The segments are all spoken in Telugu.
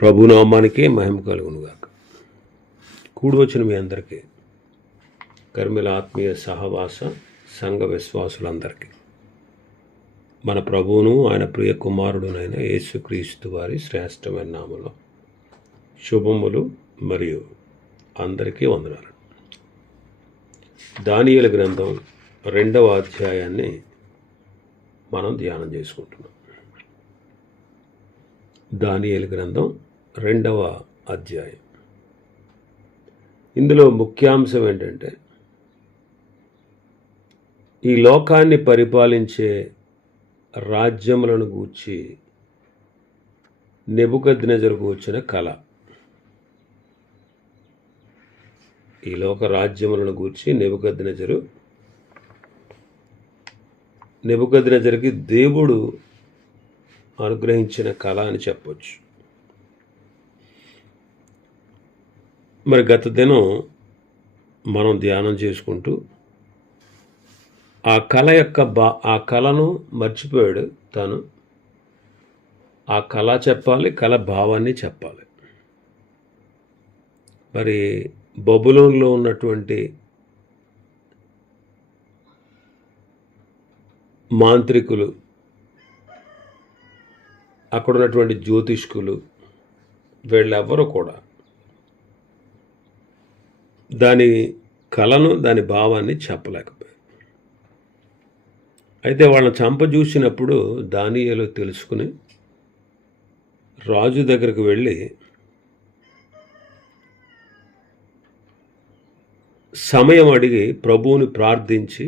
ప్రభునామానికే మహిమ కలుగునుగాక. కూడి వచ్చిన మీ అందరికీ, కర్మిల ఆత్మీయ సహవాస సంఘ విశ్వాసులందరికీ మన ప్రభువును ఆయన ప్రియ కుమారుడునైన యేసుక్రీస్తు వారి శ్రేష్టమైన నామములో శుభములు మరియు అందరికీ వందనాలు. దానియేలు గ్రంథం 2వ అధ్యాయాన్ని మనం ధ్యానం చేసుకుంటున్నాం. దానియేలు గ్రంథం 2వ అధ్యాయం. ఇందులో ముఖ్యాంశం ఏంటంటే, ఈ లోకాన్ని పరిపాలించే రాజ్యములను గూర్చి నెబుకద్నెజరుకు వచ్చిన కళ. ఈ లోక రాజ్యములను గూర్చి నెబుకద్నెజరుకి దేవుడు అనుగ్రహించిన కళ అని చెప్పొచ్చు. మరి గత దినం మనం ధ్యానం చేసుకుంటూ ఆ కళను మర్చిపోయాడు. తను ఆ కళ చెప్పాలి, కళ భావాన్ని చెప్పాలి. మరి బబులోనులో ఉన్నటువంటి మాంత్రికులు, అక్కడ ఉన్నటువంటి జ్యోతిష్కులు, వీళ్ళెవ్వరూ కూడా దాని కళను, దాని భావాన్ని చెప్పలేకపోయారు. అయితే వాళ్ళని చంపజూసినప్పుడు దానియేలు తెలుసుకుని రాజు దగ్గరకు వెళ్ళి సమయం అడిగి ప్రభువుని ప్రార్థించి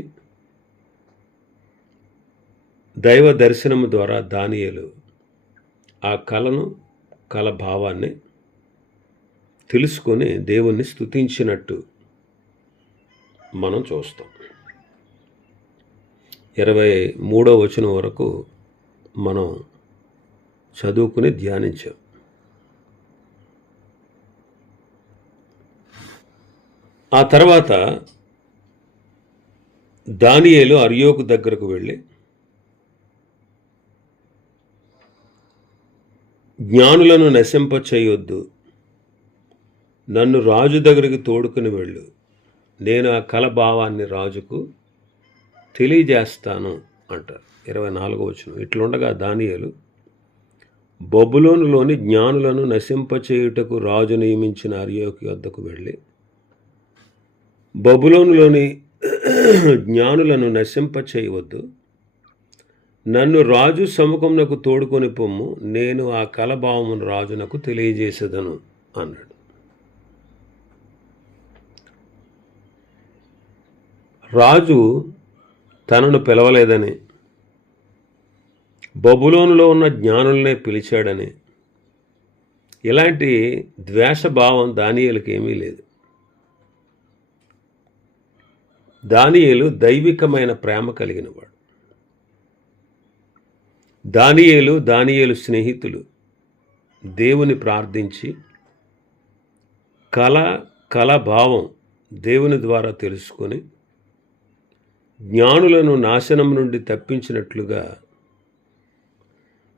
దైవ దర్శనము ద్వారా దానియేలు ఆ కళను, కళ భావాన్ని తెలుసుకొని దేవుణ్ణి స్తుతించినట్టు మనం చూస్తాం. 23వ వచనం వరకు మనం చదువుకుని ధ్యానించాం. ఆ తర్వాత దానియేలు అర్యోకు దగ్గరకు వెళ్ళి, జ్ఞానులను నశింపచేయొద్దు, నన్ను రాజు దగ్గరికి తోడుకుని వెళ్ళు, నేను ఆ కళ భావాన్ని రాజుకు తెలియజేస్తాను అంటారు. 24వ వచనం. ఇట్లుండగా దానియేలు బబులోనులోని జ్ఞానులను నశింపచేయుటకు రాజు నియమించిన అర్యోకు వద్దకు వెళ్ళి, బబులోనులోని జ్ఞానులను నశింపచేయవద్దు, నన్ను రాజు సముఖమునకు తోడుకొని పొమ్ము, నేను ఆ కలభావమును రాజునకు తెలియజేసేదను అన్నాడు. రాజు తనను పిలవలేదని, బబులోనులో ఉన్న జ్ఞానులనే పిలిచాడని, ఇలాంటి ద్వేషభావం దానియేలుకి ఏమీ లేదు. దానియేలు దైవికమైన ప్రేమ కలిగినవాడు. దానియేలు స్నేహితులు దేవుని ప్రార్థించి కళ భావం దేవుని ద్వారా తెలుసుకొని జ్ఞానులను నాశనం నుండి తప్పించినట్లుగా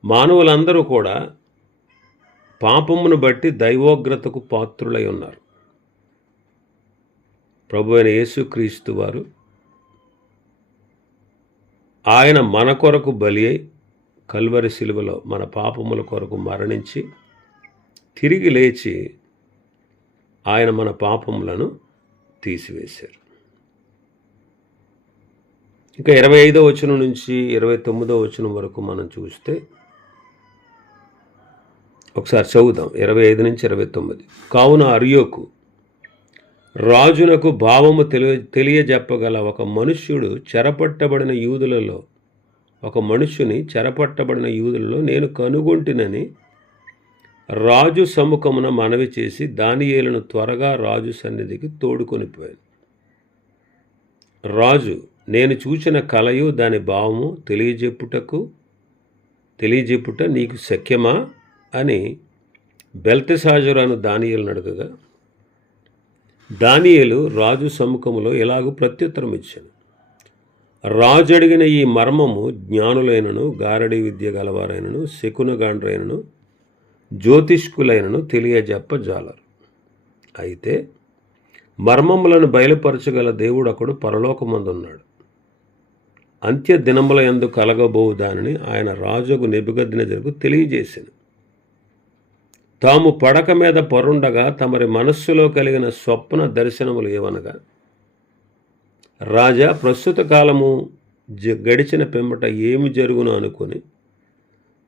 మానవులందరూ కూడా పాపమును బట్టి దైవోగ్రతకు పాత్రులై ఉన్నారు. ప్రభు అయిన యేసుక్రీస్తు వారు ఆయన మన కొరకు బలి అయి కల్వరి శిలువలో మన పాపముల కొరకు మరణించి తిరిగి లేచి ఆయన మన పాపములను తీసివేశారు. ఇంకా 25వ వచనం నుంచి 29వ వచనం వరకు మనం చూస్తే, ఒకసారి చదువుదాం. 25 నుంచి 29. కావున అర్యోకు రాజునకు భావము తెలియజెప్పగల ఒక మనుష్యుని చెరపట్టబడిన యూదులలో నేను కనుగొంటినని రాజు సముఖమున మనవి చేసి దానియేలును త్వరగా రాజు సన్నిధికి తోడుకొనిపోయాను. రాజు, నేను చూచిన కలయు దాని భావము తెలియజెప్పుట నీకు శక్యమా అని బెల్తెషాజరు అను దానియేలును అడగగా, దానియేలు రాజు సముఖములో ఇలాగూ ప్రత్యుత్తరం ఇచ్చాను. రాజు అడిగిన ఈ మర్మము జ్ఞానులైనను, గారడీ విద్య గలవారైనను, శకునగాండ్రైనను జ్యోతిష్కులైనను తెలియజెప్పజాలరు. అయితే మర్మములను బయలుపరచగల దేవుడొకడు పరలోకమందున్నాడు. అంత్య దినముల యందు కలగబోవు దానిని ఆయన రాజుగు నెబుకద్నెజరుకు తెలియజేసెను. తాము పడక మీద పరుండగా తమరి మనస్సులో కలిగిన స్వప్న దర్శనములు ఏవనగా, రాజా, ప్రస్తుత కాలము గడిచిన పిమ్మట ఏమి జరుగును అనుకుని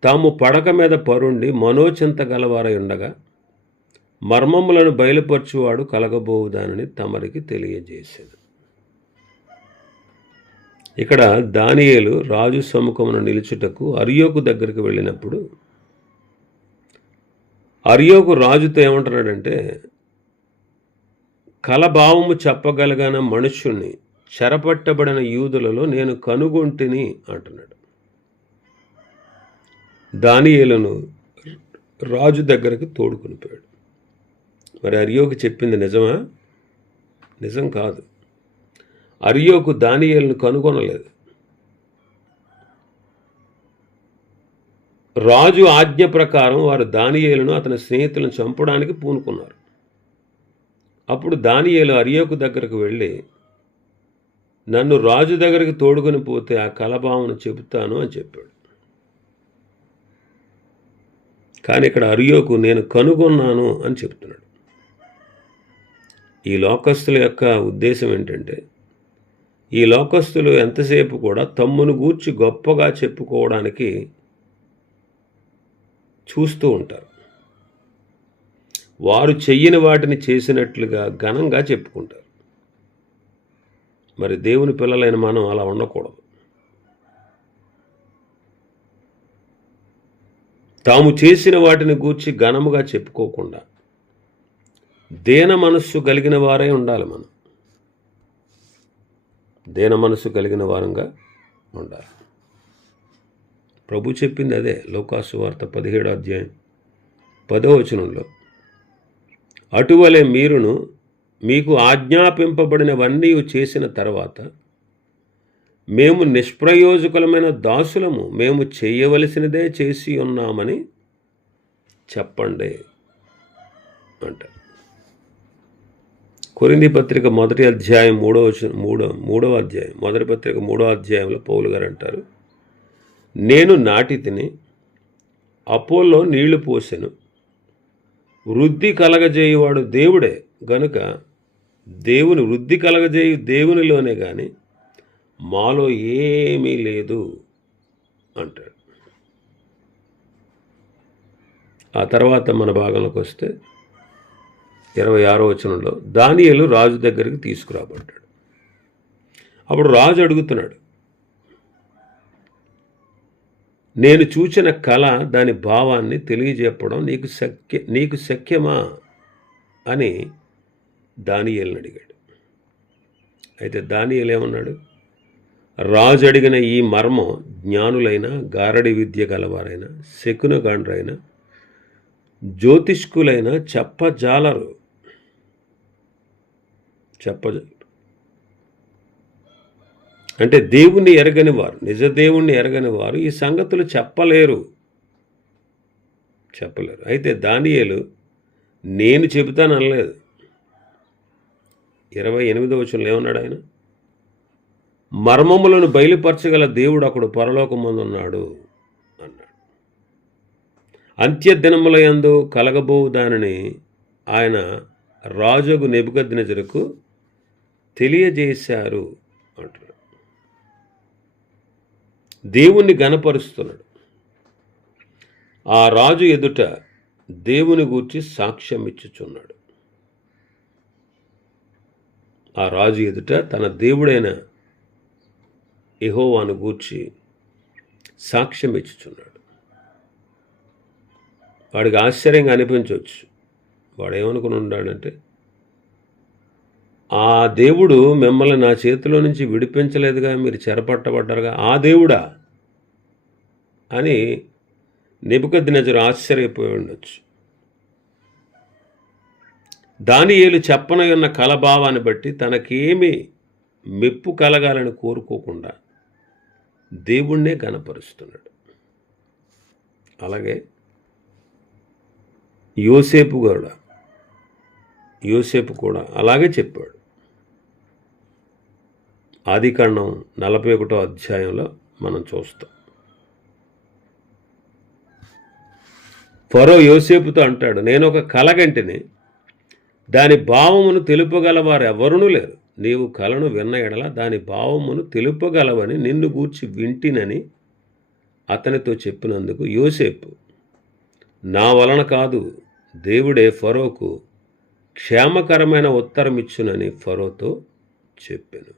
తాము పడక మీద పరుండి మనోచింత గలవారై ఉండగా మర్మములను బయలుపరచువాడు కలగబోవు దానిని తమరికి తెలియజేశాను. ఇక్కడ దానియేలు రాజు సముఖమున నిలుచుటకు అర్యోకు దగ్గరికి వెళ్ళినప్పుడు అర్యోకు రాజుతో ఏమంటున్నాడంటే, కలభావము చెప్పగలిగిన మనుష్యుణ్ణి చెరపట్టబడిన యూదులలో నేను కనుగొంటిని అంటున్నాడు. దానియేలును రాజు దగ్గరకు తోడుకుని పోయాడు. మరి అర్యోకు చెప్పింది నిజమా? నిజం కాదు. అర్యోకు దానియేలును కనుగొనలేదు. రాజు ఆజ్ఞ ప్రకారం వారు దానియేలును అతని స్నేహితులను చంపడానికి పూనుకున్నారు. అప్పుడు దానియేలు అర్యోకు దగ్గరకు వెళ్ళి, నన్ను రాజు దగ్గరికి తోడుకొని పోతే ఆ కలభావను చెబుతాను అని చెప్పాడు. కానీ ఇక్కడ అర్యోకు నేను కనుగొన్నాను అని చెప్తున్నాడు. ఈ లోకస్తుల యొక్క ఉద్దేశం ఏంటంటే, ఈ లోకస్తులు ఎంతసేపు కూడా తమ్మును గూర్చి గొప్పగా చెప్పుకోవడానికి చూస్తూ ఉంటారు. వారు చెయ్యని వాటిని చేసినట్లుగా ఘనంగా చెప్పుకుంటారు. మరి దేవుని పిల్లలైన మనం అలా ఉండకూడదు. తాము చేసిన వాటిని గూర్చి ఘనముగా చెప్పుకోకుండా దేన మనస్సు కలిగిన వారై ఉండాలి. మనం దేన మనస్సు కలిగిన వారంగా ఉండాలి. ప్రభు చెప్పింది అదే. లూకాసు వార్త 17వ అధ్యాయం 10వ వచనంలో, అటువలే మీరును మీకు ఆజ్ఞాపింపబడినవన్నీ చేసిన తర్వాత మేము నిష్ప్రయోజకులమైన దాసులము, మేము చేయవలసినదే చేసి ఉన్నామని చెప్పండి అంటారు. కొరింథీ పత్రిక 1వ అధ్యాయం 3వ అధ్యాయం, మొదటి పత్రిక 3వ అధ్యాయంలో పౌలు గారు అంటారు, నేను నాటితిని, అపోల్లో నీళ్లు పోసెను, వృద్ధి కలగజేయువాడు దేవుడే గనుక దేవుని వృద్ధి కలగజేయు దేవునిలోనే కానీ మాలో ఏమీ లేదు అంటాడు. ఆ తర్వాత మన భాగంలోకి వస్తే 26వ వచనంలో దానియేలు రాజు దగ్గరికి తీసుకురాబడ్డాడు. అప్పుడు రాజు అడుగుతున్నాడు, నేను చూచిన కళ దాని భావాన్ని తెలియజెప్పడం నీకు శక్యమా అని దానియేలుని అడిగాడు. అయితే దానియేలు ఏమన్నాడు, రాజు అడిగిన ఈ మర్మం జ్ఞానులైన, గారడి విద్య గలవారైన, శకునగాండ్రైన, జ్యోతిష్కులైన చెప్పజాలరు. అంటే దేవుణ్ణి ఎరగని వారు, నిజ దేవుణ్ణి ఎరగని వారు ఈ సంగతులు చెప్పలేరు. అయితే దానియేలు నేను చెబుతాను అనలేదు. 28వ వచనంలో ఏమన్నాడు ఆయన, మర్మములను బయలుపరచగల దేవుడు ఒకడు పరలోకమందున్నాడు అన్నాడు. అంత్య దినముల యందు కలగబోవు దానిని ఆయన రాజుగు నెబుకద్నెజరుకు తెలియజేశారు అంటున్నాడు. దేవుణ్ణి గణపరుస్తున్నాడు. ఆ రాజు ఎదుట దేవుని గూర్చి సాక్ష్యం ఇచ్చుచున్నాడు. ఆ రాజు ఎదుట తన దేవుడైన యెహోవాను గూర్చి సాక్ష్యం ఇచ్చుచున్నాడు. వాడికి ఆశ్చర్యంగా అనిపించవచ్చు. వాడు ఏమనుకుని ఉన్నాడంటే, ఆ దేవుడు మిమ్మల్ని నా చేతిలో నుంచి విడిపించలేదుగా, మీరు చెరపట్టబడ్డారుగా, ఆ దేవుడా అని నెబుకద్నెజరు ఆశ్చర్యపోయి ఉండొచ్చు. దానియేలు చెప్పనై ఉన్న కలభావాన్ని బట్టి తనకేమి మెప్పు కలగాలని కోరుకోకుండా దేవుణ్ణే గణపరుస్తున్నాడు. అలాగే యోసేపు కూడా అలాగే చెప్పాడు. ఆదికాండం 41వ అధ్యాయంలో మనం చూస్తాం. ఫరో యోసేపుతో అంటాడు, నేను ఒక కలగంటిని, దాని భావమును తెలుపగల వారు ఎవరునూ లేరు. నీవు కలను విన్న ఎడల దాని భావమును తెలుపగలవని నిన్ను గూర్చి వింటినని అతనితో చెప్పినందుకు యోసేపు, నా వలన కాదు, దేవుడే ఫరోకు క్షేమకరమైన ఉత్తరం ఇచ్చునని ఫరోతో చెప్పాను.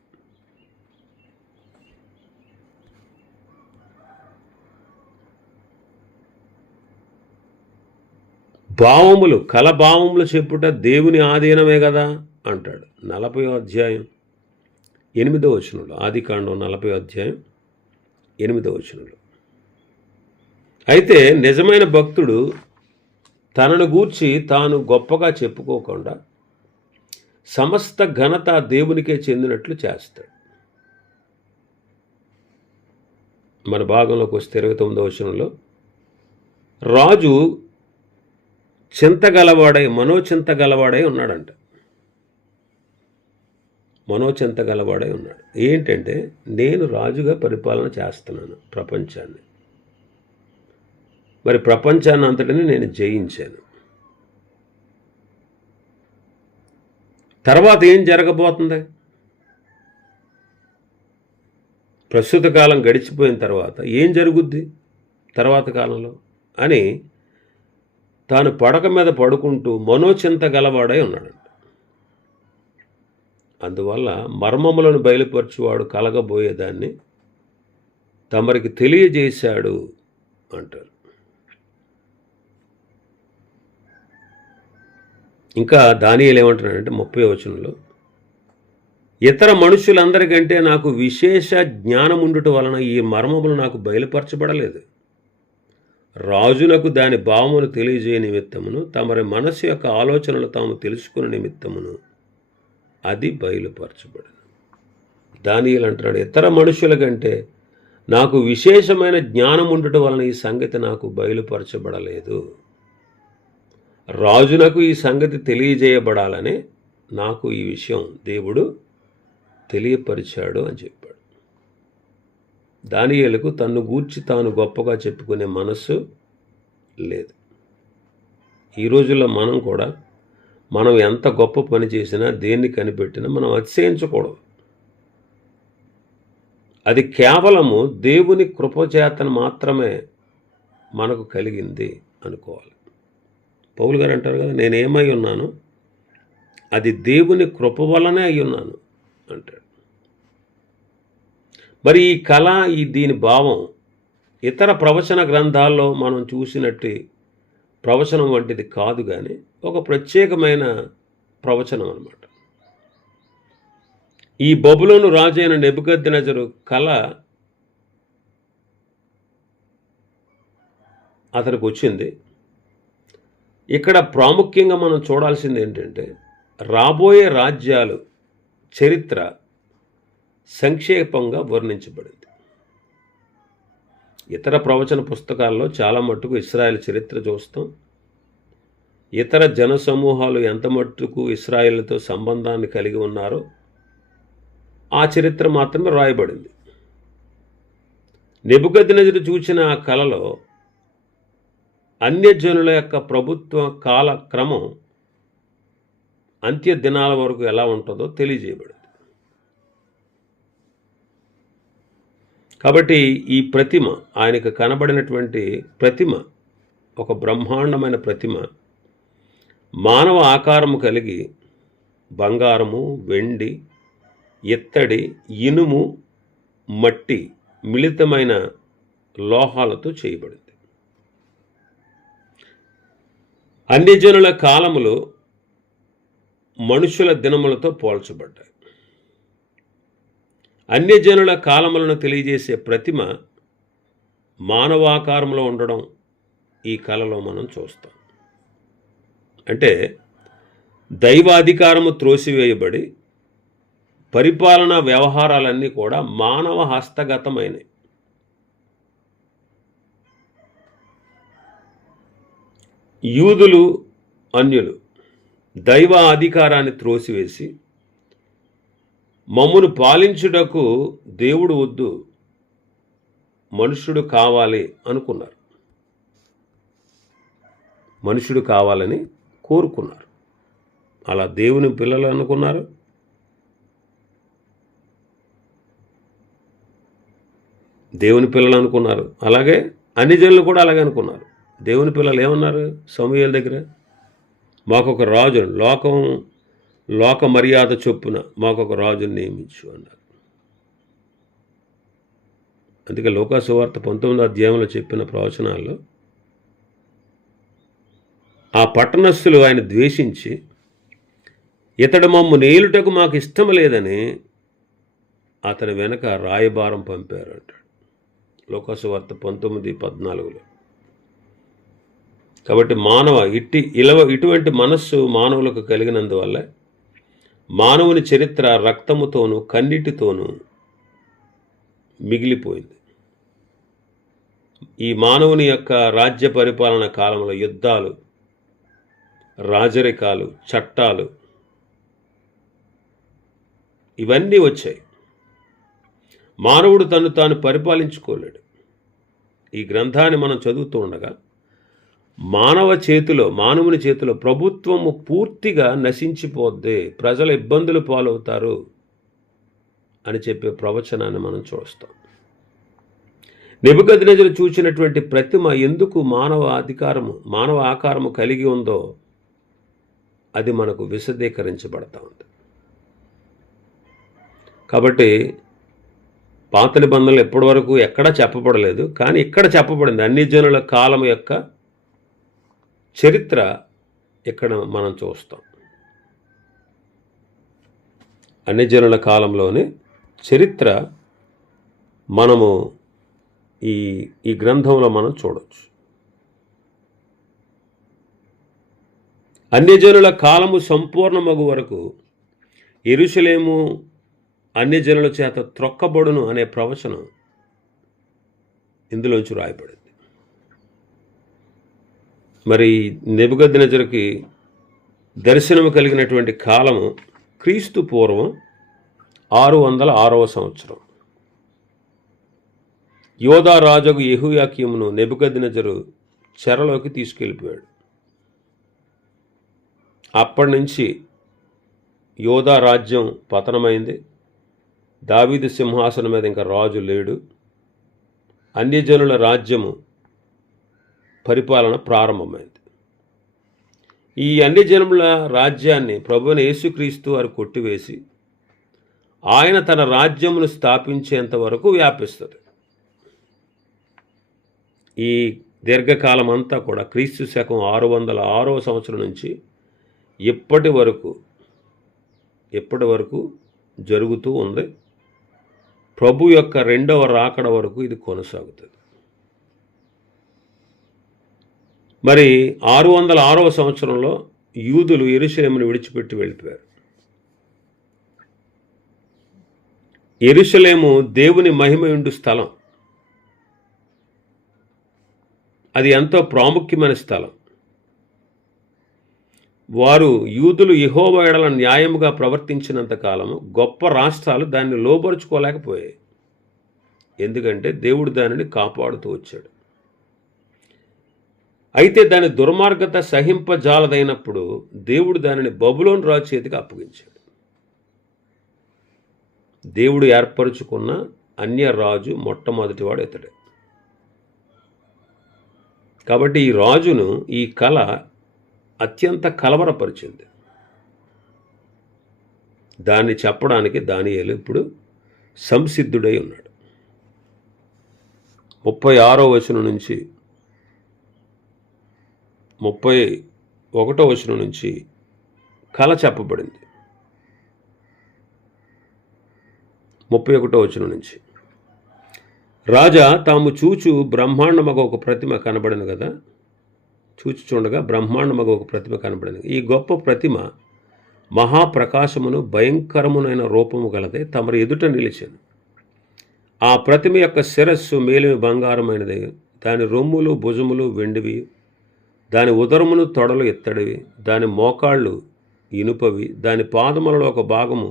కల భావములు చెప్పుట దేవుని ఆధీనమే కదా అంటాడు. 40వ అధ్యాయం 8వ వచనంలో, ఆదికాండం 40వ అధ్యాయం 8వ వచనంలో. అయితే నిజమైన భక్తుడు తనను గూర్చి తాను గొప్పగా చెప్పుకోకుండా సమస్త ఘనత దేవునికే చెందినట్లు చేస్తాడు. మన భాగంలోకి వస్తే 29వ వచనంలో, రాజు మనోచింతగలవాడై ఉన్నాడంట. మనోచింతగలవాడై ఉన్నాడు. ఏంటంటే, నేను రాజుగా పరిపాలన చేస్తున్నాను ప్రపంచాన్ని, మరి ప్రపంచాన్ని అంతటిని నేను జయించాను. తర్వాత ఏం జరగబోతుంది? ప్రస్తుత కాలం గడిచిపోయిన తర్వాత ఏం జరుగుద్ది తర్వాత కాలంలో అని తాను పడక మీద పడుకుంటూ మనోచింత గలవాడై ఉన్నాడంట. అందువల్ల మర్మములను బయలుపరచువాడు కలగబోయేదాన్ని తమరికి తెలియజేశాడు అంటారు. ఇంకా దానియేలు ఏమంటున్నాడంటే 30వ వచనంలో, ఇతర మనుషులందరికంటే నాకు విశేష జ్ఞానం ఉండుట వలన ఈ మర్మములు నాకు బయలుపరచబడలేదు. రాజునకు దాని భావమును తెలియజేయ నిమిత్తమును, తమరి మనస్సు యొక్క ఆలోచనలు తాము తెలుసుకునే నిమిత్తమును అది బయలుపరచబడను. దానియేలు అంటున్నాడు, ఇతర మనుషుల కంటే నాకు విశేషమైన జ్ఞానం ఉండుట వలన ఈ సంగతి నాకు బయలుపరచబడలేదు. రాజునకు ఈ సంగతి తెలియజేయబడాలని నాకు ఈ విషయం దేవుడు తెలియపరిచాడు అని చెప్పాడు. దానియేలుకు తన్ను గూర్చి తాను గొప్పగా చెప్పుకునే మనస్సు లేదు. ఈ రోజుల్లో మనం ఎంత గొప్ప పని చేసినా, దేన్ని కనిపెట్టినా మనం అతిశయించకూడదు. అది కేవలము దేవుని కృపచేతన మాత్రమే మనకు కలిగింది అనుకోవాలి. పౌలు గారు అంటారు కదా, నేనేమై ఉన్నాను అది దేవుని కృప వల్లనే అయి ఉన్నాను అంటాడు. మరి ఈ కళ, దీని భావం ఇతర ప్రవచన గ్రంథాల్లో మనం చూసినట్టు ప్రవచనం వంటిది కాదు, కానీ ఒక ప్రత్యేకమైన ప్రవచనం అన్నమాట. ఈ బబులోను రాజైన నెబుకద్నెజరు కళ అతనికి వచ్చింది. ఇక్కడ ప్రాముఖ్యంగా మనం చూడాల్సింది ఏంటంటే, రాబోయే రాజ్యాలు చరిత్ర సంక్షేపంగా వర్ణించబడింది. ఇతర ప్రవచన పుస్తకాల్లో చాలా మట్టుకు ఇశ్రాయేల్ చరిత్ర చూస్తాం. ఇతర జనసమూహాలు ఎంత మట్టుకు ఇశ్రాయేలుతో సంబంధాన్ని కలిగి ఉన్నారో ఆ చరిత్ర మాత్రమే రాయబడింది. నెబుకద్నెజరు చూసిన ఆ కలలో అన్యజనుల యొక్క ప్రభుత్వ కాల క్రమం అంత్య దినాల వరకు ఎలా ఉంటుందో తెలియజేయబడింది. కాబట్టి ఈ ప్రతిమ, ఆయనకు కనబడినటువంటి ప్రతిమ ఒక బ్రహ్మాండమైన ప్రతిమ, మానవ ఆకారము కలిగి బంగారము, వెండి, ఇత్తడి, ఇనుము, మట్టి మిళితమైన లోహాలతో చేయబడింది. అన్యజనుల కాలములు మనుషుల దినములతో పోల్చబడ్డాయి. అన్యజనుల కాలములను తెలియజేసే ప్రతిమ మానవాకారంలో ఉండడం ఈ కళలో మనం చూస్తాం. అంటే దైవాధికారము త్రోసివేయబడి పరిపాలనా వ్యవహారాలన్నీ కూడా మానవ హస్తగతమైనవి. యూదులు అన్యులు దైవ అధికారాన్ని త్రోసివేసి మమ్మును పాలించుటకు దేవుడు వద్దు, మనుష్యుడు కావాలి అనుకున్నారు. మనుష్యుడు కావాలని కోరుకున్నారు. అలా దేవుని పిల్లలు అనుకున్నారు. దేవుని పిల్లలు అనుకున్నారు. అలాగే అన్ని జనులు కూడా అలాగే అనుకున్నారు. దేవుని పిల్లలు ఏమన్నారు సమూయేలు దగ్గర? మాకొక రాజు, లోక మర్యాద చొప్పున మాకొక రాజుని నియమించు అన్నారు. అందుకే లూకా సువార్త 19వ అధ్యాయంలో చెప్పిన ప్రవచనాల్లో ఆ పట్టణస్థులు ఆయన ద్వేషించి ఇతడు మమ్ము నేలుటకు మాకు ఇష్టం లేదని అతని వెనక రాయబారం పంపారు అంటాడు లూకా సువార్త 19:14. కాబట్టి ఇటువంటి మనస్సు మానవులకు కలిగినందువల్ల మానవుని చరిత్ర రక్తముతోనూ కన్నీటితోనూ మిగిలిపోయింది. ఈ మానవుని యొక్క రాజ్య పరిపాలన కాలంలో యుద్ధాలు, రాజరికాలు, చట్టాలు ఇవన్నీ వచ్చాయి. మానవుడు తను తాను పరిపాలించుకోలేడు. ఈ గ్రంథాన్ని మనం చదువుతూ ఉండగా మానవుని చేతిలో ప్రభుత్వము పూర్తిగా నశించిపోద్ది, ప్రజల ఇబ్బందులు పాలవుతారు అని చెప్పే ప్రవచనాన్ని మనం చూస్తాం. నెబుకద్నెజరు చూచినటువంటి ప్రతిమ ఎందుకు మానవ ఆకారము కలిగి ఉందో అది మనకు విశదీకరించబడతా ఉంది. కాబట్టి పాత నిబంధనలు ఎప్పటి వరకు ఎక్కడా చెప్పబడలేదు, కానీ ఇక్కడ చెప్పబడింది. అన్ని జనుల కాలం యొక్క చరిత్ర ఇక్కడ మనం చూస్తాం. అన్ని జనుల కాలంలోని చరిత్ర మనము ఈ గ్రంథంలో మనం చూడవచ్చు. అన్యజనుల కాలము సంపూర్ణమగు వరకు యెరూషలేము అన్యజనుల చేత త్రొక్కబడును అనే ప్రవచనం ఇందులోంచి రాయబడింది. మరి నెబుకద్నెజరుకి దర్శనము కలిగినటువంటి కాలము క్రీస్తు పూర్వం 606వ సంవత్సరం. యోధా రాజుకు యెహోయాకీమును నెబుకద్నెజరు చెరలోకి తీసుకెళ్ళిపోయాడు. అప్పటి నుంచి యోధా రాజ్యం పతనమైంది. దావీదు సింహాసనం మీద ఇంకా రాజు లేడు. అన్యజనుల రాజ్యము పరిపాలన ప్రారంభమైంది. ఈ అన్యజనుల రాజ్యాన్ని ప్రభువైన యేసుక్రీస్తు వారు కొట్టివేసి ఆయన తన రాజ్యమును స్థాపించేంత వరకు వ్యాపిస్తుంది. ఈ దీర్ఘకాలం అంతా కూడా క్రీస్తు శకం 606వ సంవత్సరం నుంచి ఇప్పటి వరకు జరుగుతూ ఉంది. ప్రభు యొక్క రెండవ రాకడ వరకు ఇది కొనసాగుతుంది. మరి 606వ సంవత్సరంలో యూదులు యెరూషలేమును విడిచిపెట్టి వెళ్ళిపోయారు. యెరూషలేము దేవుని మహిమయుండు స్థలం. అది ఎంతో ప్రాముఖ్యమైన స్థలం. వారు యూదులు యెహోవా ఎడల న్యాయముగా ప్రవర్తించినంత కాలము గొప్ప రాష్ట్రాలు దాన్ని లోబరుచుకోలేకపోయాయి. ఎందుకంటే దేవుడు దానిని కాపాడుతూ వచ్చాడు. అయితే దాని దుర్మార్గత సహింపజాలదైనప్పుడు దేవుడు దానిని బబులోను రాజు చేతికి అప్పగించాడు. దేవుడు ఏర్పరచుకున్న అన్య రాజు మొట్టమొదటివాడు ఇతడే. కాబట్టి ఈ రాజును ఈ కళ అత్యంత కలవరపరిచింది. దాన్ని చెప్పడానికి దానియేలు ఇప్పుడు సంసిద్ధుడై ఉన్నాడు. 36వ వచనం నుంచి 31వ వచనం నుంచి కళ చెప్పబడింది. 31వ వచనం నుంచి రాజా తాము చూచు బ్రహ్మాండమగ ఒక ప్రతిమ కనబడను కదా, చూచుచుండగా బ్రహ్మాండమగ ఒక ప్రతిమ కనబడింది. ఈ గొప్ప ప్రతిమ మహాప్రకాశమును భయంకరమునైన రూపము గలదే తమరి ఎదుట నిలిచాను. ఆ ప్రతిమ యొక్క శిరస్సు మేలిమి బంగారమైనది, దాని రొమ్ములు భుజములు వెండివి, దాని ఉదరమును తొడలు ఇత్తడివి, దాని మోకాళ్ళు ఇనుపవి, దాని పాదములలో ఒక భాగము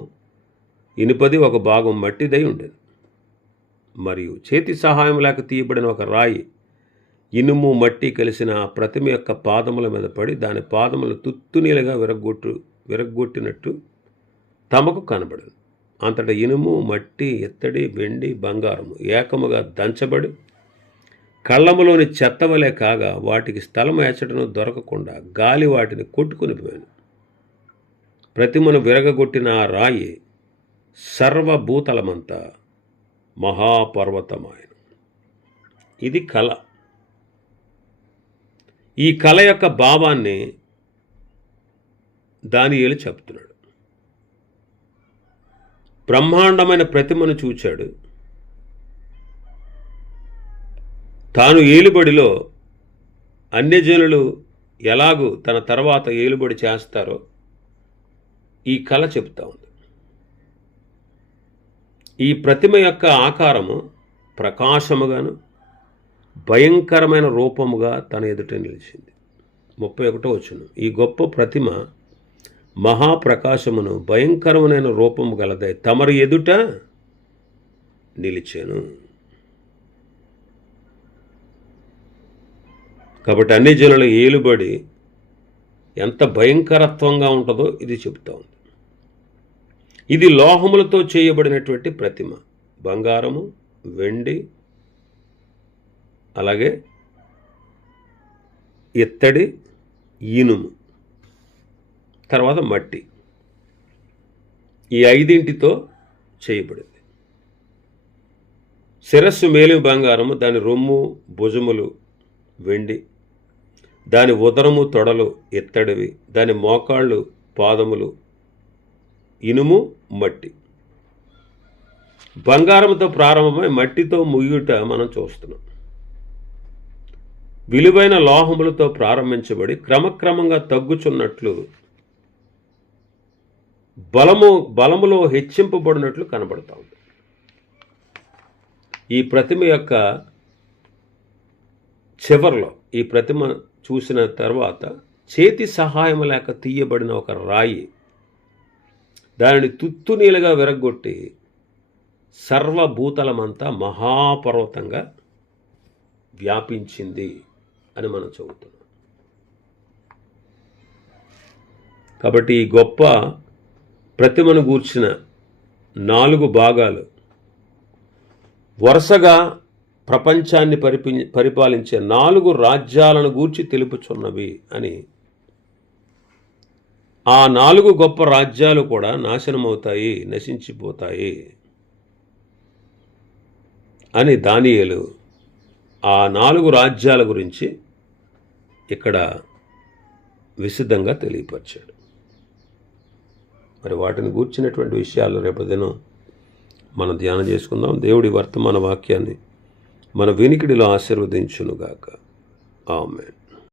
ఇనుపది, ఒక భాగం మట్టిదై ఉండేది. మరియు చేతి సహాయం లేక తీయబడిన ఒక రాయి ఇనుము మట్టి కలిసిన ఆ ప్రతిమ యొక్క పాదముల మీద పడి దాని పాదములు తుత్తునీలుగా విరగ్గొట్టినట్టు తమకు కనబడింది. అంతటా ఇనుము, మట్టి, ఇత్తడి, వెండి, బంగారము ఏకముగా దంచబడి కళ్ళములోని చెత్త వలె కాగా వాటికి స్థలం ఏచటను దొరకకుండా గాలి వాటిని కొట్టుకుని పోయాను. ప్రతిమను విరగగొట్టిన ఆ రాయి సర్వభూతలమంతా మహాపర్వతమాయను. ఇది కళ. ఈ కళ యొక్క భావాన్ని దానియేలు చెప్తున్నాడు. బ్రహ్మాండమైన ప్రతిమను చూచాడు. తాను ఏలుబడిలో అన్యజనులు ఎలాగూ తన తర్వాత ఏలుబడి చేస్తారో ఈ కళ చెప్తా ఉంది. ఈ ప్రతిమ యొక్క ఆకారము ప్రకాశముగాను భయంకరమైన రూపముగా తన ఎదుట నిలిచింది. 31వ వచనం, ఈ గొప్ప ప్రతిమ మహాప్రకాశమును భయంకరమైన రూపము గలదై తమరి ఎదుట నిలిచాను. కాబట్టి అన్ని జనుల ఏలుబడి ఎంత భయంకరత్వంగా ఉంటుందో ఇది చెబుతా ఉంది. ఇది లోహములతో చేయబడినటువంటి ప్రతిమ, బంగారము, వెండి, అలాగే ఇత్తడి, ఇనుము, తర్వాత మట్టి, ఈ 5ంటితో చేయబడింది. శిరస్సు మేలిమి బంగారము, దాని రొమ్ము, భుజములు వెండి, దాని ఉదరము తొడలు ఇత్తడివి, దాని మోకాళ్ళు పాదములు ఇనుము, మట్టి. బంగారంతో ప్రారంభమై మట్టితో ముగియుట మనం చూస్తున్నాం. విలువైన లోహములతో ప్రారంభించబడి క్రమక్రమంగా తగ్గుచున్నట్లు బలములో హెచ్చింపబడినట్లు కనబడతా ఉంది. ఈ ప్రతిమ యొక్క చివర్లో ఈ ప్రతిమ చూసిన తర్వాత చేతి సహాయం లేక తీయబడిన ఒక రాయి దానిని తుత్తునీలుగా విరగ్గొట్టి సర్వభూతలమంతా మహాపర్వతంగా వ్యాపించింది అని మనం చదువుతున్నాం. కాబట్టి ఈ గొప్ప ప్రతిమను గూర్చిన 4 భాగాలు వరుసగా ప్రపంచాన్ని పరిపాలించే 4 రాజ్యాలను గూర్చి తెలుపుచున్నవి అని, ఆ 4 గొప్ప రాజ్యాలు కూడా నాశనమవుతాయి, నశించిపోతాయి అని దానియేలు ఆ 4 రాజ్యాల గురించి ఇక్కడ విశుద్ధంగా తెలియపరిచాడు. మరి వాటిని గూర్చినటువంటి విషయాలు రేపు దినం మనం ధ్యానం చేసుకుందాం. దేవుడి వర్తమాన వాక్యాన్ని మన వినికిడిలో ఆశీర్వదించునుగాక. ఆమేన్.